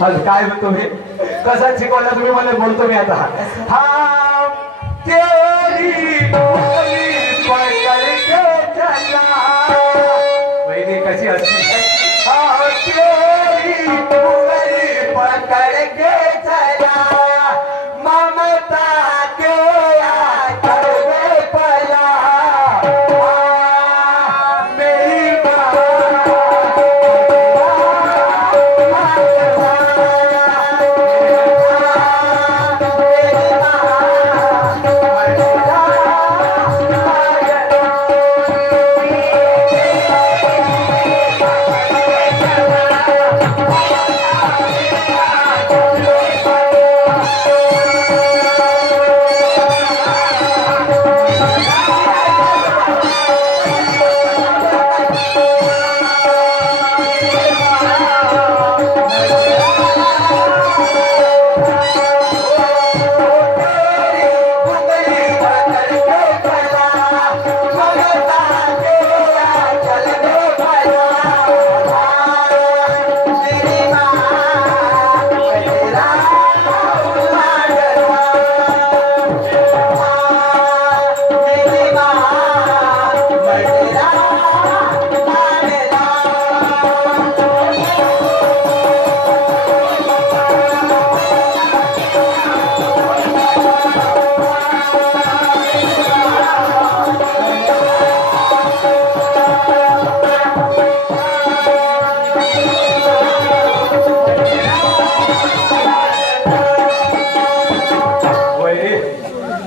काय म्हणतो मी कसा शिकवला तुम्ही मला बोलतो मी आता हा तेरी बोली पकड़ के चला वहिनी कशी असते हा तेरी बोली पकड़ के चला ममता के आंचल में पला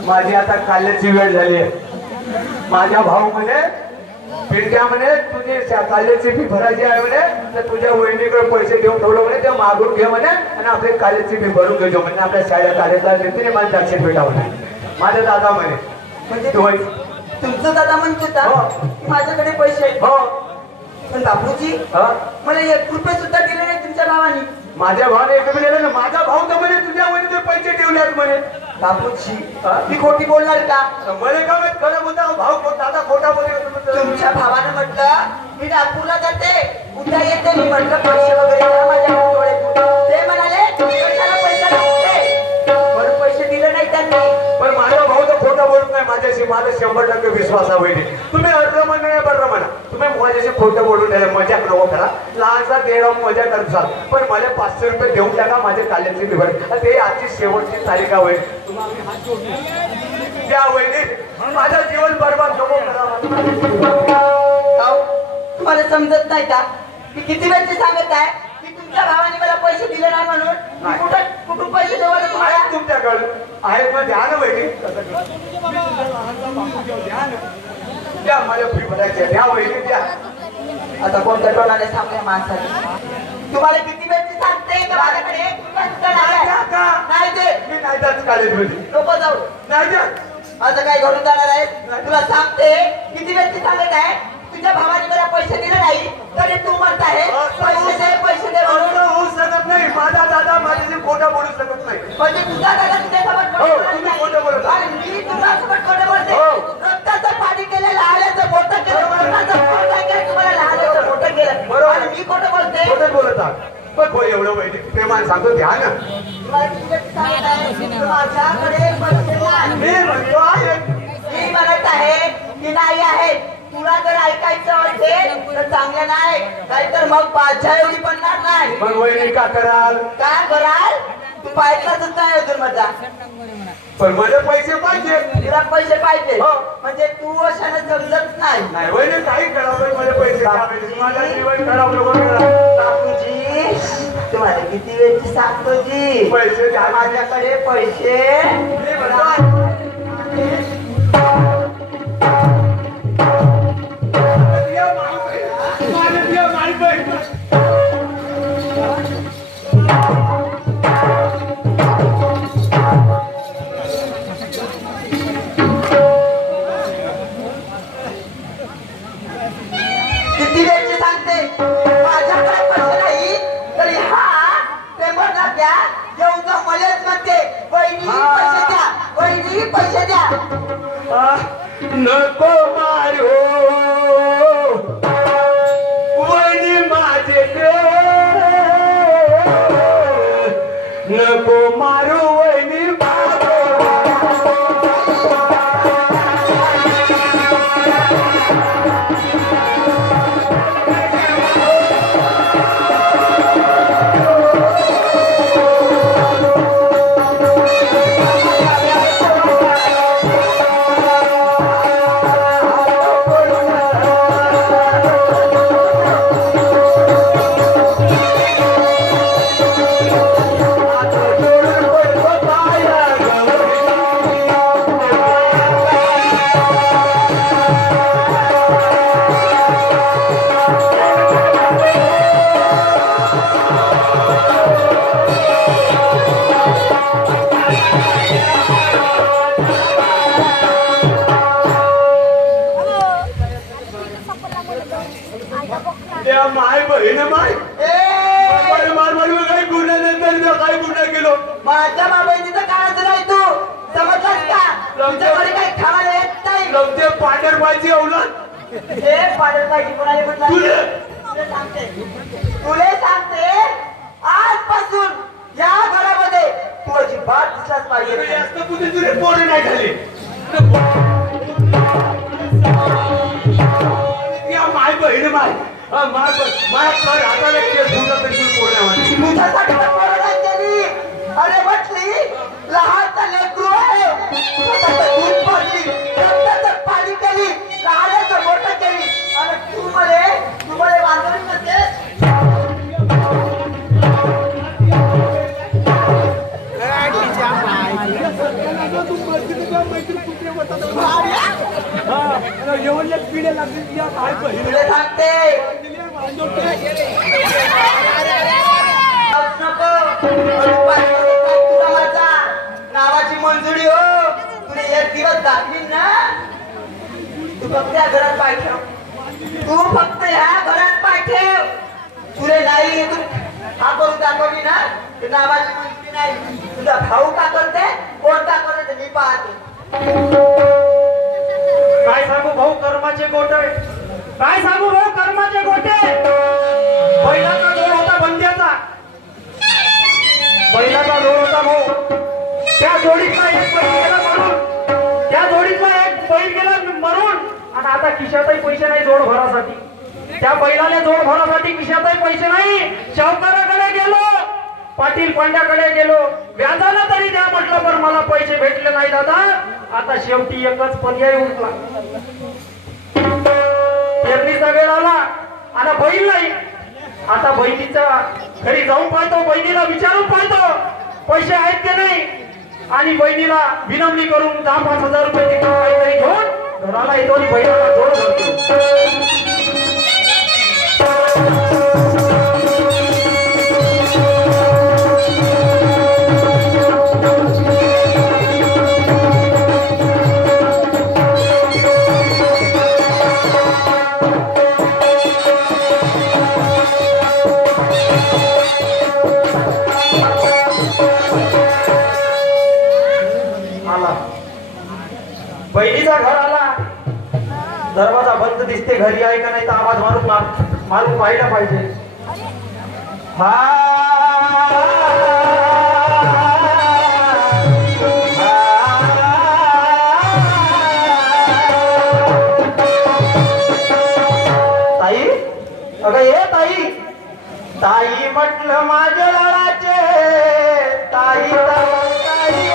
माझी आता काल्याची वेळ झाली आहे माझ्या भाऊ म्हणे पिंट्या म्हणे तुझी काल्याची फी भरायची आहे म्हणे तर तुझ्या वहिनीकडे पैसे घेऊन ठेवलं म्हणे ते मागून घे म्हणे आणि आपली काल्याची फी भरून घेतो म्हणजे आपल्या शाळेत कार्यक्रम व्यक्तीने मला दक्षिण भेटावं म्हणे माझा दादा म्हणे म्हणजे तुमचं दादा म्हणतो माझ्याकडे पैसे हो पण बापूजी मला 1 रुपया सुद्धा दिले नाही तुमच्या भावानी माझ्या भावाने एक दिलं ना माझा भाऊ तर म्हणे तुझ्या वहिनीचे पैसे ठेवलेत म्हणे बापूजी मी खोटी बोलणार का म्हणे का खरं बोलता भाऊ दादा खोटा बोलतो तुमच्या भावानं म्हटलं मी नागपूरला जाते उद्या येते मी म्हटलं पैसे वगैरे माझ्या ते म्हणाले कशाला पैसा लागते म्हणून पैसे दिले नाही त्यांनी पण माझा भाऊ तर खोटा बोलत नाही माझ्याशी माझा 100% विश्वास आहे वहिनी तुम्ही अर्ध म्हणा बरं म्हणा तुम्ही माझ्याशी खोटं बोलून द्या मजा नको करा लहानसा देणं मजा करसाल पण मला 500 रुपये देऊन टाका माझे काल्याची निवड ते आजची शेवटची तारीख आहे तुम्हाला हात जोडतो त्या वहिनी माझं जीवन बरबाद नको करा तुम्हाला समजत नाही का मी किती वेळची सांगत आहे की तुमच्या भावाने मला पैसे दिले नाही म्हणून कुठून पैसे देऊ तुम्हाला तुमच्याकडे आहेत मग द्या ना वहिनी द्या माझ्या फी भरायची द्या वहिनी द्या आता कोणत्या टोनाने सांगल्या माणसाने तुम्हाला किती वेळची सांगते माझ्याकडे नाही ते मी नाही जात कॉलेजमध्ये नको जाऊ नाही द्या माझं काय घडून जाणार आहे तुला सांगते किती वेळची सांगत आहे तुझ्या भावाने मला पैसे दिले नाही तरी तू म्हणत आहे पैसे दे होऊ शकत नाही माझा दादा माझ्याशी खोटा बोलू शकत नाही म्हणजे तुझा दादा तुझ्यासोबत खोटं बोलत आणि मी तुझ्यासोबत खोटं बोलते रक्ताचं पाणी केलं लहानाचं मोठं केलं तुम्हाला लहानाचं मोठं केलं बरोबर आणि मी खोटं बोलते खोटं बोलत आहात पण होय एवढं वैदिक प्रेमाने सांगतो द्या ना माझ्याकडे मी म्हणतो आहे मी म्हणत आहे की नाही आहे तुला जर ऐकायचं असेल तर चांगलं नाही नाहीतर मग पाछा एवढी पडणार नाही मग वहिनी का कराल तू पाहिजेच नाही अजून माझा पण मला पैसे पाहिजे तुला पैसे पाहिजे म्हणजे तू अशाने समजत नाही वहिनी काही करावं मला पैसे माझं जीवन करावं बापूजी तुम्हाला किती वेळची सांगतो जी पैसे माझ्याकडे पैसे किती वेळची सांगते माझ्याकडे पैसे नाही तरी हा पेपर ना द्या येऊन जा मलाच म्हणते वहिनी पैसे द्या वहिनी पैसे द्या नको मारो वहिनी माझे नको मारू वहिनी माय बहीण माय काही गुन्ह्यानंतर काय गुन्हा केलो माझ्या बहिणीचं काढायचं नाही तू समजलास का तुमच्या घरी काही खावायला येत नाही लवते पांढरबाईची अवलाद हे पाडळबाजी कोणाला म्हटलं तुले तुले सांगते आजपासून या घरामध्ये तू अजिबात दिसलाच पाहिजे जास्त कुठे तुझे पोरं नाही झाले माय बहीण माय माझ्या हाताला केस फुटला तरी तुला पोरं नाही तुझ्यासाठी पोरं नाही केली अरे म्हटली लहानचं लेकरू आहे स्वतःचं दूध भरली रक्ताचं पाणी केली लहानाचं मोठं केली आणि तू मला बांधून म्हणतेस पिढ्या लागली तुला सांगते नावाची मंजुरी हो तुला एक दिवस दाखवीन ना तू फक्त या घरात पाय ठेव तू फक्त ह्या घरात पाय ठेव तुले नाही हा करून दाखवली ना ते नावाची मंजुरी नाही तुझा भाऊ का करते कोण का करते मी पाहते काय सांगू भाऊ कर्माचे गोटे काय सांगू भाऊ कर्माचे गोटे बैलाचा जोड होता बंद्याचा बैलाचा जोड होता भाऊ त्या जोडीतला एक बैल गेला मरून त्या जोडीतला एक बैल गेला मरून आणि आता खिशातही पैसे नाही जोड भरासाठी त्या बैलाने जोड भरासाठी खिशातही पैसे नाही शाहूकाराकडे गेलो पाटील पांड्याकडे गेलो व्याजाला तरी द्या म्हटलं पण मला पैसे भेटले नाही दादा आता शेवटी एकच पर्याय उरला पेरणीचा वेळ आला आणि बैल नाही आता बहिणीचा घरी जाऊन पाहतो बहिणीला विचारून पाहतो पैसे आहेत की नाही आणि बहिणीला विनंती करून 10-5 हजार रुपये तिकडून काहीतरी घेऊन घराला येतो आणि बहिणीला जोड भरतो बहिणीचा घर आला दरवाजा बंद दिसते घरी आहे का नाही तर आवाज मारून पाहिला पाहिजे ताई अगं ये ताई ताई म्हटलं माझ्या लाडाचे ताई ताई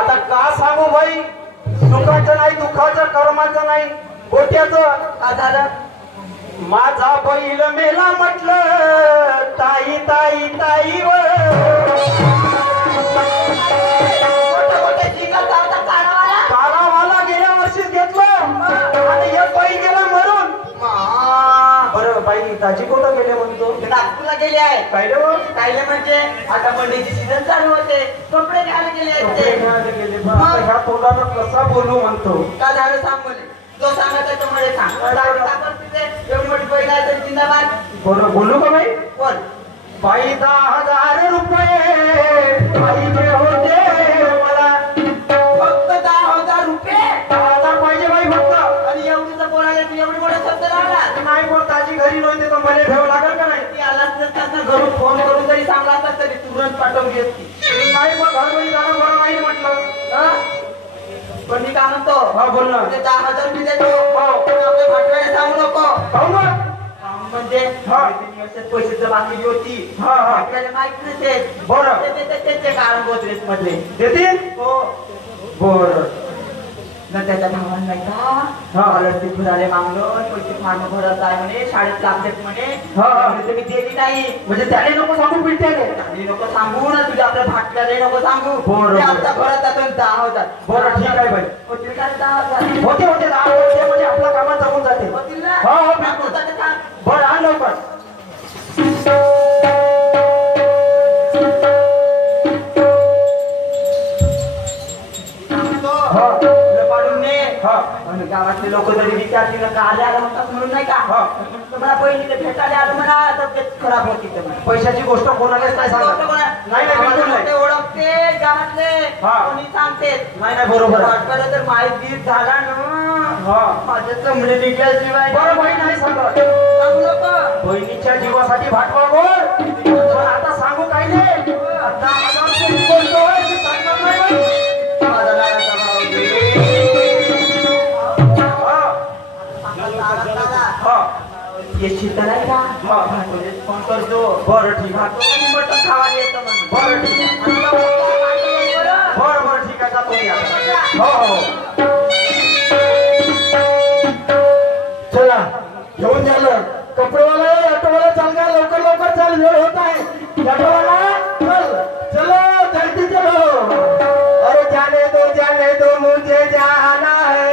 आता का सांगू भाई सुखाचं नाही दुःखाचं कर्माचं नाही गोट्याचं झालं माझा बैल मेला म्हटलं ताई ताई ताई कानावाला गेल्या वर्षीच घेतलं आणि एक बैल गेला म्हणून बरं बाई दाजी कुठं गेले म्हणतो? ते नागपूरला गेले आहे. काय रे? कायले म्हणजे आता मंडईची सीझन चालू होते, कपडे घ्यायला गेले आहेत कपडे ते. घ्यायला गेले. मग आता ह्या तोंडानं कसा बोलू म्हणतो? का झालं सांग मला. जो सांगा त्याच्यामुळे सांग. दाढी कापून तिथे एवढी मोठी बैल आहे तरी जिंदाबाद. बरं बोलू का बाई? बोल. बाई 10,000 रुपये पाहिजे होते मला. फक्त 10,000 रुपये 10,000 पाहिजे बाई फक्त. आणि एवढीच बोलायला तू एवढी मोठा शब्द लावला. नाही पण ताजी घरी नव्हते तर मला ठेव लागेल का नाही? ती आलाच नसताना घरून फोन करून जरी सांगला असता तरी तुरंत पाठवली असती. नाही पण घरमध्ये जाणं बरं नाही म्हटलं. हा? पण मी काय म्हणतो, हा बोल ना. ते 10,000 रुपये देतो. हो. पण आपल्या भाटव्याला सांगू नको. पाहू ना. म्हणजे हा. पैशाचं बाकी होती. हा, हा. आपल्याला माहित नसेल. बरं. त्याचे कारण गोदरेज मधले. देतील? हो. बरं. न त्याच्या भावानं नाही हा. का स्कॉलरशिप भरायला मागलं, पैसे फार्म भरत आहे म्हणे, शाळेत लागलेत म्हणे. हा, हा. त्यामुळे तुम्ही दिली नाही. म्हणजे त्याने नको सांगू पिट्याने. आणि नको सांगू ना, तुझ्या आपल्या भाटल्याला नको सांगू. बरं, ते बरं. आमच्या घरात जातात 10,000. बरं ठीक आहे बाई. होतील का 10,000? होते होते 10 होते म्हणजे आपलं कामात जमून जाते. होतील ना? हो, हो, बिलकुल. होतात का? बरं आण लवकर. सांगतो. हा. तुला पाडून ने. हा. आणि गावातले लोक जरी विचारतील का आले आला म्हणतात म्हणून नाही का? हा. तर मला बहिणीला भेटायला आलं म्हणा, तब्येत खराब होती तर म्हणा. पैशाची गोष्ट कोणालाच नाही सांगत. नाही नाही बिलकुल नाही. ते ओळखते गावातले. हा. कोणी सांगते. नाही नाही बरोबर आहे. वाटलं तर माहिती झाला ना, हा. माझ्या चमडे निघल्याशिवाय बरं बाई नाही सांगत. सांगू नको. बहिणीच्या जीवासाठी भाटवा गोड. पण आता सांगू काय नाही. आता 10,000 रुपये बोलतोय ते सांगणार नाही बाई. माझा लाडाचा भाऊ गेला. हा. हा. ये शीतल आहे का? हा. भाटोले फोन करतो. बरं ठीक आहे. भाटोले मटण खावायला येतं म्हणून. बरं ठीक आहे. आणि तुला बोलतो, भाटोले ये बरं. बरं बरं ठीक आहे जातो मी आता. हो हो. चला घेऊन झालं. कपडेवाला ऑटोवाला चाल का लवकर लवकर चाल वेळ होत आहे. ऑटोवाला चल चलो जल्दी चलो. अरे जाने दो मुझे जाना है.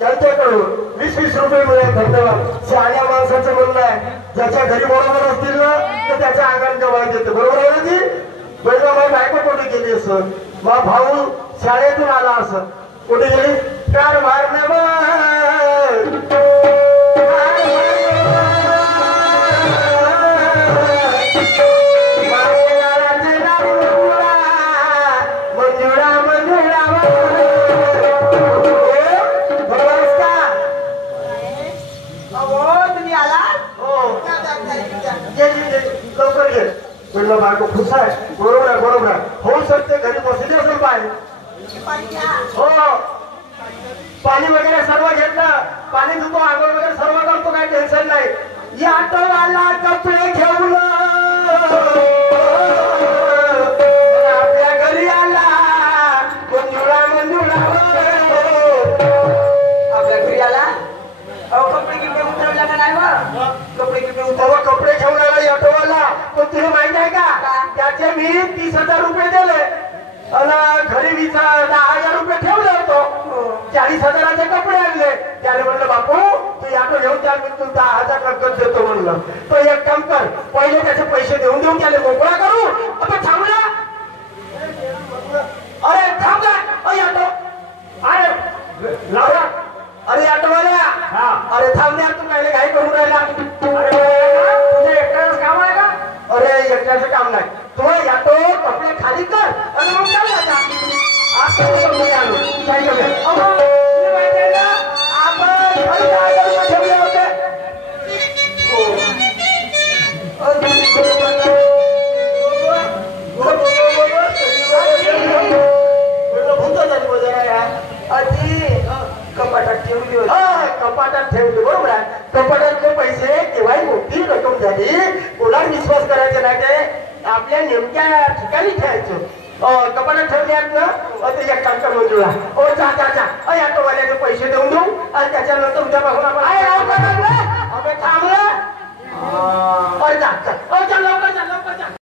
यांच्याकडून 20-20 रुपये मिळेल. धन्यवाद. शहाण्या माणसाचं म्हणणं आहे, ज्याच्या घरी बरोबर असतील ना तर त्याच्या अंगाने गवाही देते. बरोबर आहे ना ती? पहिला माझी बायको कुठे गेली असं, मग भाऊ शाळेतून आला असं, कुठे गेली? कार मारणे लवकर घे. म्हणलं बायको खुश आहे. बरोबर आहे बरोबर आहे. होऊ शकते घरी बसली असेल पाय. हो पाणी वगैरे सर्व घेतलं. पाणी देतो, आंघोळ वगैरे सर्व करतो, काही टेन्शन नाही. या आला कपडे घेऊन आपल्या घरी आला. मंजुळा आपल्या घरी आला. अहो कपडे गिपडे उतरवल्या का नाही बा? कपडे गिपडे तेव्हा कपडे घेऊन आला ऑटोवाला. पण तुला माहिती आहे का, त्याचे मी 30,000 रुपये दिले आणि घरी 10,000 रुपये ठेवले होतो. 40,000चे कपडे आणले. त्याने म्हटलं बापू तू या ऑटो घेऊन त्या मी तुला 10,000 रक्कम देतो म्हणलं. तो एक काम कर, पहिले त्याचे पैसे देऊन त्याला मोकळा करू. आता थांबला. अरे थांब का. अरे ऑटो, अरे लावला. अरे ऑटोवाल्या, अरे थांब यार, तू काय घाई करून राहिला. तुझ्या एकट्याचं काम आहे का? अरे एकट्याचं काम नाही. तो ऑटो कपडे खाली कर आणि मग चाल आता. आपण काय करूया आपण ठेवले होते. कपाटात ठेवली होती. कपाटात ठेवली, बरोबर आहे. कपाटातले पैसे केव्हाही मोठी रक्कम झाली, कोणावर विश्वास करायचा नाही. ते आपल्या नेमक्या ठिकाणी ठेवायचं. कपाटात ठेवले आहेत ना, ते एक काम कर मंजूला. जा जा जा. ऑटोवाल्याचे पैसे देऊन देऊ आणि त्याच्यानंतर उद्यापासून आपण